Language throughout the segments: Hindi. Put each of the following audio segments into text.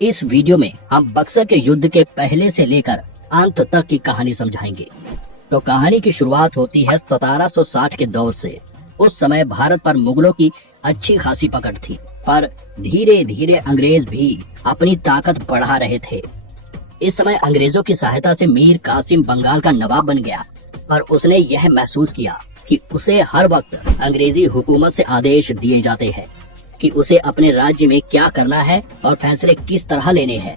इस वीडियो में हम बक्सर के युद्ध के पहले से लेकर अंत तक की कहानी समझाएंगे। तो कहानी की शुरुआत होती है 1760 के दौर से। उस समय भारत पर मुगलों की अच्छी खासी पकड़ थी, पर धीरे धीरे अंग्रेज भी अपनी ताकत बढ़ा रहे थे। इस समय अंग्रेजों की सहायता से मीर कासिम बंगाल का नवाब बन गया, पर उसने यह महसूस किया कि उसे हर वक्त अंग्रेजी हुकूमत से आदेश दिए जाते हैं कि उसे अपने राज्य में क्या करना है और फैसले किस तरह लेने हैं।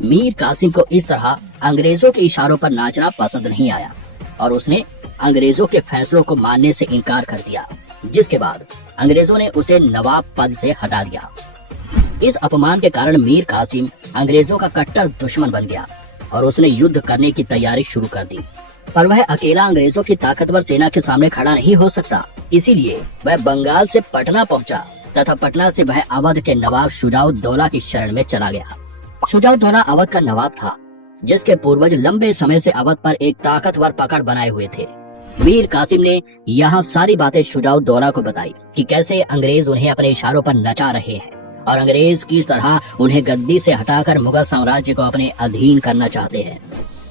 मीर कासिम को इस तरह अंग्रेजों के इशारों पर नाचना पसंद नहीं आया और उसने अंग्रेजों के फैसलों को मानने से इनकार कर दिया, जिसके बाद अंग्रेजों ने उसे नवाब पद से हटा दिया। इस अपमान के कारण मीर कासिम अंग्रेजों का कट्टर दुश्मन बन गया और उसने युद्ध करने की तैयारी शुरू कर दी। पर वह अकेला अंग्रेजों की ताकतवर सेना के सामने खड़ा नहीं हो सकता, इसीलिए वह बंगाल से पटना पहुंचा तथा पटना से वह अवध के नवाब शुजाउद्दौला की शरण में चला गया। शुजाउद्दौला अवध का नवाब था, जिसके पूर्वज लंबे समय से अवध पर एक ताकतवर पकड़ बनाए हुए थे। मीर कासिम ने यहाँ सारी बातें शुजाउद्दौला को बताई कि कैसे अंग्रेज उन्हें अपने इशारों पर नचा रहे हैं और अंग्रेज किस तरह उन्हें गद्दी से हटाकर मुगल साम्राज्य को अपने अधीन करना चाहते हैं।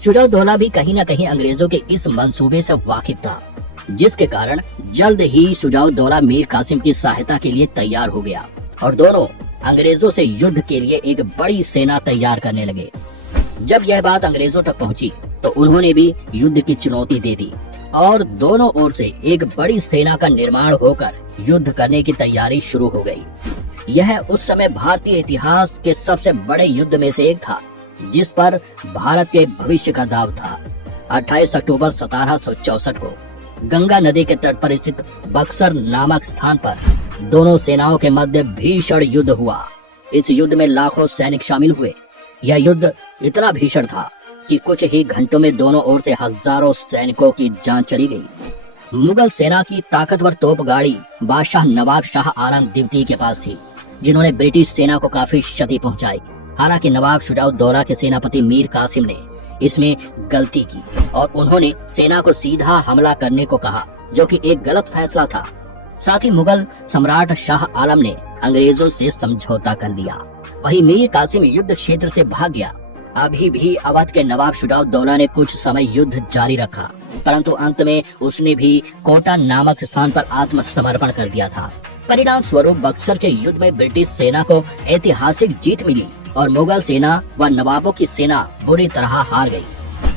शुजाउद्दौला भी कहीं न कहीं अंग्रेजों के इस मंसूबे से वाकिफ था, जिसके कारण जल्द ही शुजाउद्दौला मीर कासिम की सहायता के लिए तैयार हो गया और दोनों अंग्रेजों से युद्ध के लिए एक बड़ी सेना तैयार करने लगे। जब यह बात अंग्रेजों तक पहुंची तो उन्होंने भी युद्ध की चुनौती दे दी और दोनों ओर से एक बड़ी सेना का निर्माण होकर युद्ध करने की तैयारी शुरू हो गई। यह उस समय भारतीय इतिहास के सबसे बड़े युद्ध में से एक था, जिस पर भारत के भविष्य का दाव था। 28 अक्टूबर 1764 को गंगा नदी के तट पर स्थित बक्सर नामक स्थान पर दोनों सेनाओं के मध्य भीषण युद्ध हुआ। इस युद्ध में लाखों सैनिक शामिल हुए। यह युद्ध इतना भीषण था कि कुछ ही घंटों में दोनों ओर से हजारों सैनिकों की जान चली गई। मुगल सेना की ताकतवर तोप गाड़ी बादशाह नवाब शाह आलम द्वितीय के पास थी, जिन्होंने ब्रिटिश सेना को काफी क्षति पहुंचाई। हालांकि नवाब शुजाउद्दौला के सेनापति मीर कासिम ने इसमें गलती की और उन्होंने सेना को सीधा हमला करने को कहा, जो कि एक गलत फैसला था। साथ ही मुगल सम्राट शाह आलम ने अंग्रेजों से समझौता कर लिया। वहीं मीर कासिम युद्ध क्षेत्र से भाग गया। अभी भी अवध के नवाब शुजाउद्दौला ने कुछ समय युद्ध जारी रखा, परंतु अंत में उसने भी कोटा नामक स्थान पर आत्मसमर्पण कर दिया था। परिणाम स्वरूप बक्सर के युद्ध में ब्रिटिश सेना को ऐतिहासिक जीत मिली और मुगल सेना व नवाबों की सेना बुरी तरह हार गई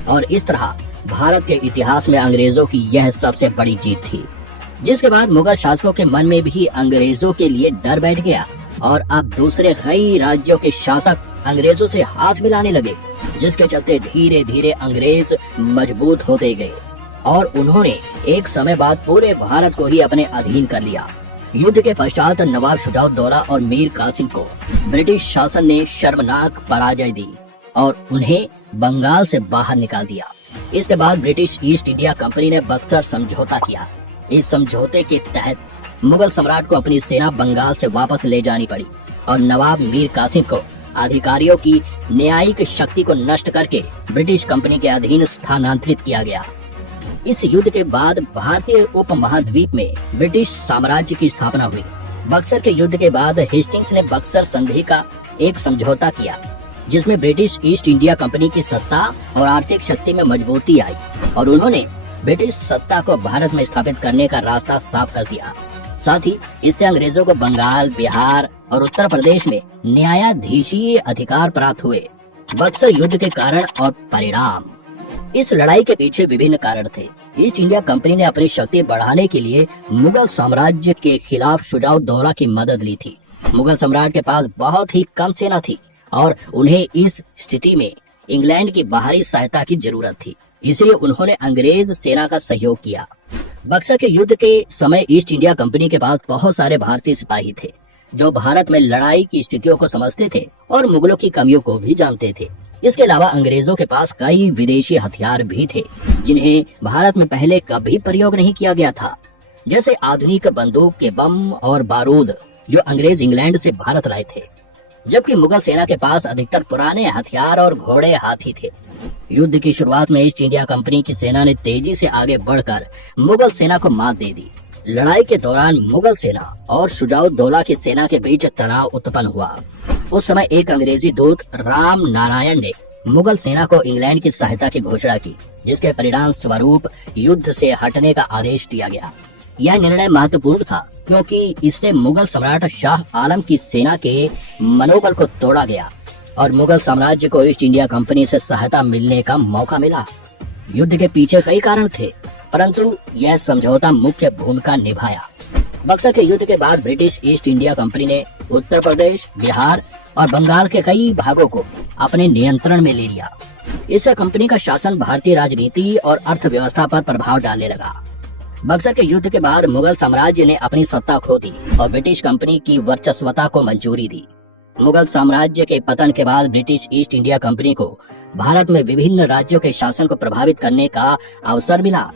और इस तरह भारत के इतिहास में अंग्रेजों की यह सबसे बड़ी जीत थी। जिसके बाद मुगल शासकों के मन में भी अंग्रेजों के लिए डर बैठ गया और अब दूसरे कई राज्यों के शासक अंग्रेजों से हाथ मिलाने लगे, जिसके चलते धीरे धीरे अंग्रेज मजबूत होते गए और उन्होंने एक समय बाद पूरे भारत को ही अपने अधीन कर लिया। युद्ध के पश्चात नवाब शुजाउद्दौला और मीर कासिम को ब्रिटिश शासन ने शर्मनाक पराजय दी और उन्हें बंगाल से बाहर निकाल दिया। इसके बाद ब्रिटिश ईस्ट इंडिया कंपनी ने बक्सर समझौता किया। इस समझौते के तहत मुगल सम्राट को अपनी सेना बंगाल से वापस ले जानी पड़ी और नवाब मीर कासिम को अधिकारियों की न्यायिक शक्ति को नष्ट करके ब्रिटिश कंपनी के अधीन स्थानांतरित किया गया। इस युद्ध के बाद भारतीय उपमहाद्वीप में ब्रिटिश साम्राज्य की स्थापना हुई। बक्सर के युद्ध के बाद हेस्टिंग्स ने बक्सर संधि का एक समझौता किया, जिसमें ब्रिटिश ईस्ट इंडिया कंपनी की सत्ता और आर्थिक शक्ति में मजबूती आई और उन्होंने ब्रिटिश सत्ता को भारत में स्थापित करने का रास्ता साफ कर दिया। साथ ही इससे अंग्रेजों को बंगाल, बिहार और उत्तर प्रदेश में न्यायाधीशीय अधिकार प्राप्त हुए। बक्सर युद्ध के कारण और परिणाम। इस लड़ाई के पीछे विभिन्न कारण थे। ईस्ट इंडिया कंपनी ने अपनी शक्ति बढ़ाने के लिए मुगल साम्राज्य के खिलाफ शुजाउद्दौला की मदद ली थी। मुगल सम्राट के पास बहुत ही कम सेना थी और उन्हें इस स्थिति में इंग्लैंड की बाहरी सहायता की जरूरत थी, इसलिए उन्होंने अंग्रेज सेना का सहयोग किया। बक्सर के युद्ध के समय ईस्ट इंडिया कंपनी के पास बहुत सारे भारतीय सिपाही थे, जो भारत में लड़ाई की स्थितियों को समझते थे और मुगलों की कमियों को भी जानते थे। इसके अलावा अंग्रेजों के पास कई विदेशी हथियार भी थे, जिन्हें भारत में पहले कभी प्रयोग नहीं किया गया था, जैसे आधुनिक बंदूक के बम और बारूद, जो अंग्रेज इंग्लैंड से भारत लाए थे। जबकि मुगल सेना के पास अधिकतर पुराने हथियार और घोड़े हाथी थे। युद्ध की शुरुआत में ईस्ट इंडिया कंपनी की सेना ने तेजी से आगे बढ़कर मुगल सेना को मात दे दी। लड़ाई के दौरान मुगल सेना और शुजाउद्दौला की सेना के बीच तनाव उत्पन्न हुआ। उस समय एक अंग्रेजी दूत राम नारायण ने मुगल सेना को इंग्लैंड की सहायता की घोषणा की, जिसके परिणाम स्वरूप युद्ध से हटने का आदेश दिया गया। यह निर्णय महत्वपूर्ण था क्योंकि इससे मुगल सम्राट शाह आलम की सेना के मनोबल को तोड़ा गया और मुगल साम्राज्य को ईस्ट इंडिया कंपनी से सहायता मिलने का मौका मिला। युद्ध के पीछे कई कारण थे, परंतु यह समझौता मुख्य भूमिका निभाया। बक्सर के युद्ध के बाद ब्रिटिश ईस्ट इंडिया कंपनी ने उत्तर प्रदेश, बिहार और बंगाल के कई भागों को अपने नियंत्रण में ले लिया। इससे कंपनी का शासन भारतीय राजनीति और अर्थव्यवस्था पर प्रभाव डालने लगा। बक्सर के युद्ध के बाद मुगल साम्राज्य ने अपनी सत्ता खो दी और ब्रिटिश कंपनी की वर्चस्वता को मंजूरी दी। मुगल साम्राज्य के पतन के बाद ब्रिटिश ईस्ट इंडिया कंपनी को भारत में विभिन्न राज्यों के शासन को प्रभावित करने का अवसर मिला।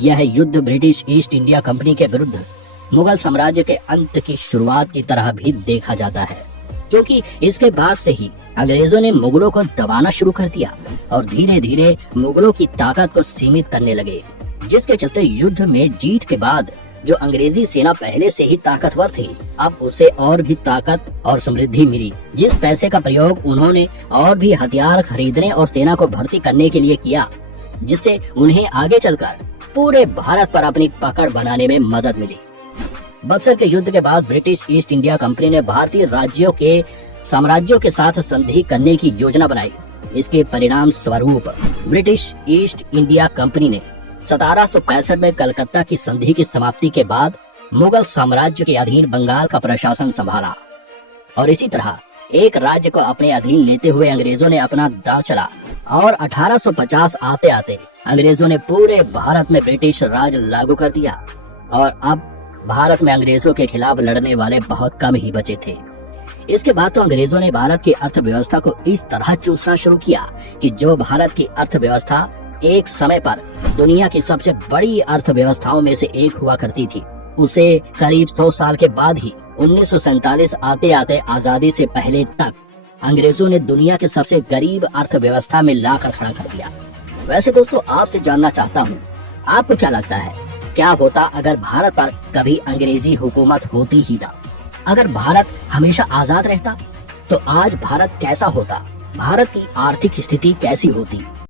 यह युद्ध ब्रिटिश ईस्ट इंडिया कंपनी के विरुद्ध मुगल साम्राज्य के अंत की शुरुआत की तरह भी देखा जाता है, क्योंकि इसके बाद से ही अंग्रेजों ने मुगलों को दबाना शुरू कर दिया और धीरे धीरे मुगलों की ताकत को सीमित करने लगे, जिसके चलते युद्ध में जीत के बाद जो अंग्रेजी सेना पहले से ही ताकतवर थी, अब उसे और भी ताकत और समृद्धि मिली। जिस पैसे का प्रयोग उन्होंने और भी हथियार खरीदने और सेना को भर्ती करने के लिए किया, जिससे उन्हें आगे चलकर पूरे भारत पर अपनी पकड़ बनाने में मदद मिली। बक्सर के युद्ध के बाद ब्रिटिश ईस्ट इंडिया कंपनी ने भारतीय राज्यों के साम्राज्यों के साथ संधि करने की योजना बनाई। इसके परिणाम स्वरूप ब्रिटिश ईस्ट इंडिया कंपनी ने 1765 में कलकत्ता की संधि की समाप्ति के बाद मुगल साम्राज्य के अधीन बंगाल का प्रशासन संभाला और इसी तरह एक राज्य को अपने अधीन लेते हुए अंग्रेजों ने अपना दांव चला और 1850 आते आते अंग्रेजों ने पूरे भारत में ब्रिटिश राज लागू कर दिया और अब भारत में अंग्रेजों के खिलाफ लड़ने वाले बहुत कम ही बचे थे। इसके बाद तो अंग्रेजों ने भारत की अर्थव्यवस्था को इस तरह चूसना शुरू किया कि जो भारत की अर्थव्यवस्था एक समय पर दुनिया की सबसे बड़ी अर्थव्यवस्थाओं में से एक हुआ करती थी, उसे करीब 100 साल के बाद ही 1947 आते आते आजादी से पहले तक अंग्रेजों ने दुनिया के सबसे गरीब अर्थव्यवस्था में लाकर खड़ा कर दिया। वैसे दोस्तों, आपसे जानना चाहता हूँ, आपको क्या लगता है, क्या होता अगर भारत पर कभी अंग्रेजी हुकूमत होती ही ना? अगर भारत हमेशा आजाद रहता तो आज भारत कैसा होता? भारत की आर्थिक स्थिति कैसी होती?